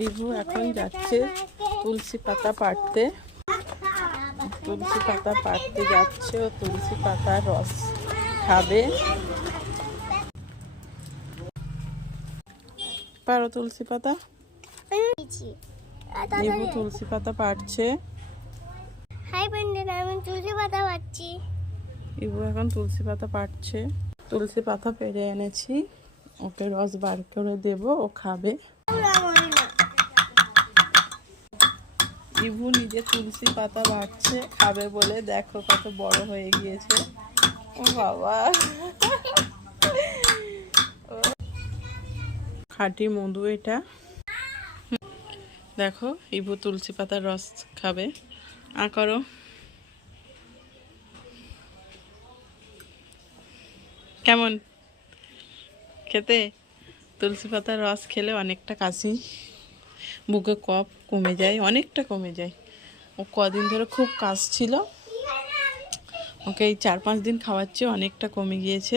ইভু এখন যাচ্ছে তুলসী পাতা পাড়তে। তুলসী পাতা পাড়তে যাচ্ছে, ও তুলসী পাতার রস খাবে। পারো তুলসী পাতা। ইভু তুলসী পাতা পাড়ছে। হাই বন্ধুরা, আমি তুলসী পাতা পাচ্ছি। ইভু এখন তুলসী পাতা পাড়ছে। তুলসী পাতা পেড়ে এনেছি, ওকে রস বার করে দেব, ও খাবে। ইভু নিজে তুলসী পাতা বাড়ছে খাবে বলে। দেখো কত বড় হয়ে গিয়েছে। ও বাবা, খাঁটি মধু এটা। দেখো ইভু তুলসী পাতার রস খাবে। করো। কেমন খেতে? তুলসী পাতার রস খেলে অনেকটা কাশি, বুকে কফ কমে যায়, অনেকটা কমে যায়। ও কদিন ধরে খুব কাশছিল, ওকে এই 4-5 দিন খাওয়াচ্ছে, অনেকটা কমে গিয়েছে।